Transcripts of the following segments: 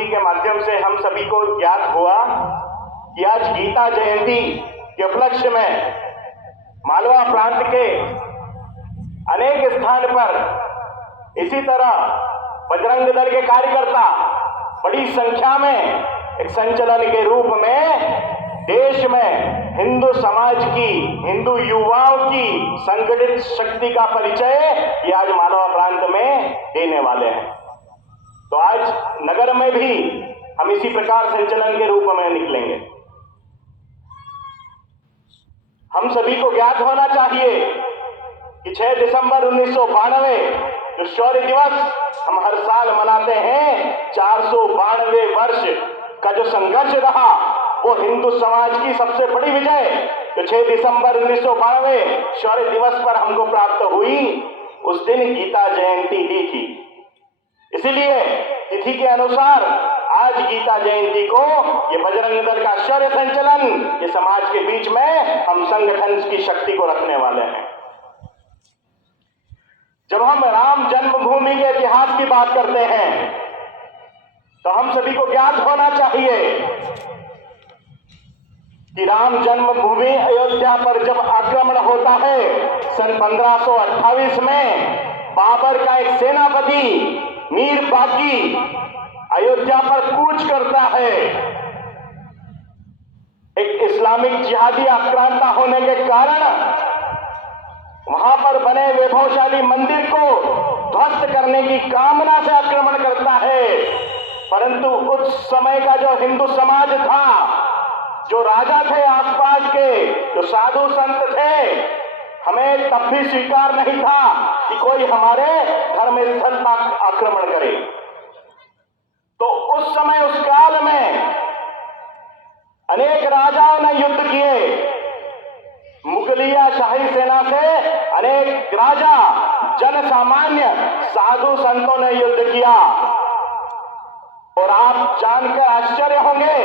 जी के माध्यम से हम सभी को ज्ञात हुआ कि आज गीता जयंती के उपलक्ष्य में मालवा प्रांत के अनेक स्थान पर इसी तरह बजरंग दल के कार्यकर्ता बड़ी संख्या में एक संचलन के रूप में देश में हिंदू समाज की, हिंदू युवाओं की संगठित शक्ति का परिचय ये आज मालवा प्रांत में देने वाले हैं। तो आज नगर में भी हम इसी प्रकार संचलन के रूप में निकलेंगे। हम सभी को ज्ञात होना चाहिए कि 6 दिसंबर 1992 जो शौर्य दिवस हम हर साल मनाते हैं, 492 वर्ष का जो संघर्ष रहा वो हिंदू समाज की सबसे बड़ी विजय जो 6 दिसंबर 1992 शौर्य दिवस पर हमको प्राप्त हुई, उस दिन गीता जयंती ही थी। इसीलिए तिथि के अनुसार आज गीता जयंती को ये बजरंग दल का शौर्य संचलन ये समाज के बीच में हम संगठन की शक्ति को रखने वाले हैं। जब हम राम जन्मभूमि के इतिहास की बात करते हैं तो हम सभी को ज्ञात होना चाहिए कि राम जन्मभूमि अयोध्या पर जब आक्रमण होता है सन 1528 में बाबर का एक सेनापति मीर बाकी अयोध्या पर कूच करता है। एक इस्लामिक जिहादी आक्रांता होने के कारण वहां पर बने वैभवशाली मंदिर को ध्वस्त करने की कामना से आक्रमण करता है। परंतु उस समय का जो हिंदू समाज था, जो राजा थे आसपास के, जो साधु संत थे, हमें तब भी स्वीकार नहीं था कि कोई हमारे धर्म स्थल पर आक्रमण करे। तो उस समय उस काल में अनेक राजाओं ने युद्ध किए। मुगलिया शाही सेना से अनेक राजा, जन सामान्य, साधु संतों ने युद्ध किया। और आप जानकर आश्चर्य होंगे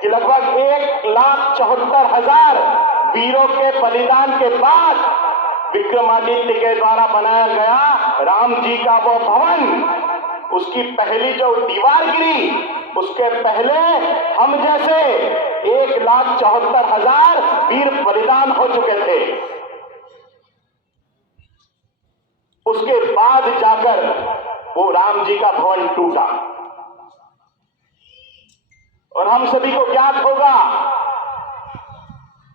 कि लगभग 1,74,000 वीरों के बलिदान के बाद विक्रमादित्य के द्वारा बनाया गया राम जी का वो भवन, उसकी पहली जो दीवार गिरी, उसके पहले हम जैसे 1,74,000 वीर बलिदान हो चुके थे। उसके बाद जाकर वो राम जी का भवन टूटा। और हम सभी को ज्ञात होगा,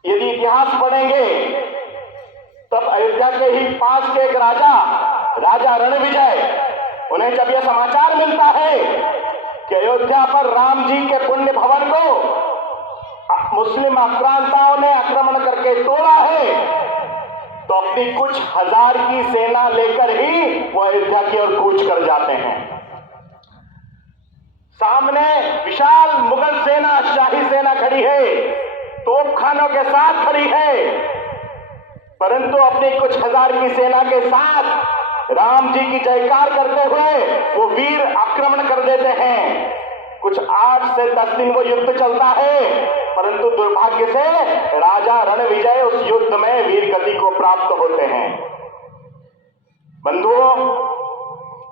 यदि इतिहास पढ़ेंगे तब अयोध्या के ही पास के एक राजा रणविजय, उन्हें जब यह समाचार मिलता है कि अयोध्या पर राम जी के पुण्य भवन को मुस्लिम आक्रांताओं ने आक्रमण करके तोड़ा है, तो अपनी कुछ हजार की सेना लेकर ही वो अयोध्या की ओर कूच कर जाते हैं। सामने विशाल मुगल सेना, शाही सेना खड़ी है, तोपखानों के साथ खड़ी है, परंतु अपनी कुछ हजार की सेना के साथ राम जी की जयकार करते हुए वो वीर आक्रमण कर देते हैं। कुछ 8 से 10 दिन वो युद्ध चलता है, परंतु दुर्भाग्य से राजा रणविजय उस युद्ध में वीर गति को प्राप्त होते हैं। बंधुओं,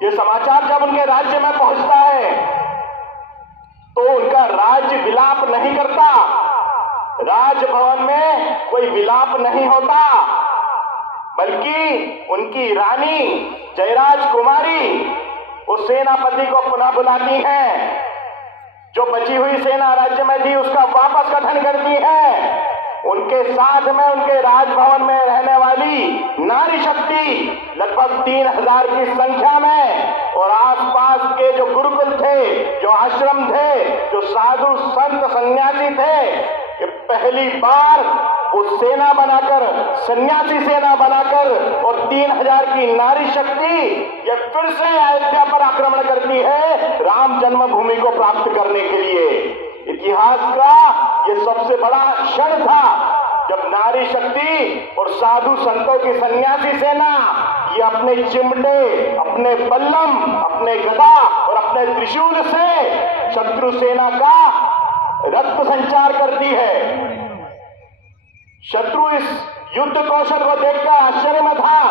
ये समाचार जब उनके राज्य में पहुंचता है तो उनका राज्य विलाप नहीं करता, राजभवन में कोई विलाप नहीं होता, बल्कि उनकी रानी जयराज कुमारी उस सेनापति को पुनः बुलाती है। जो बची हुई सेना राज्य में थी उसका वापस गठन करती है। उनके साथ में उनके राजभवन में रहने वाली नारी शक्ति लगभग 3,000 की संख्या में, और आसपास के जो गुरुकुल थे, जो आश्रम थे, जो साधु संत सन्यासी थे, ये पहली बार वो सेना बनाकर, सन्यासी सेना बनाकर और 3,000 की नारी शक्ति ये फिर से अयोध्या पर आक्रमण करती है राम जन्मभूमि को प्राप्त करने के लिए। इतिहास का ये सबसे बड़ा क्षण था जब नारी शक्ति और साधु संतों की सन्यासी सेना ये अपने चिमटे, अपने बल्लम, अपने गदा और अपने त्रिशूल से शत्रु सेना का रक्त संचार करती है। शत्रु इस युद्ध कौशल को देखकर आश्चर्य में था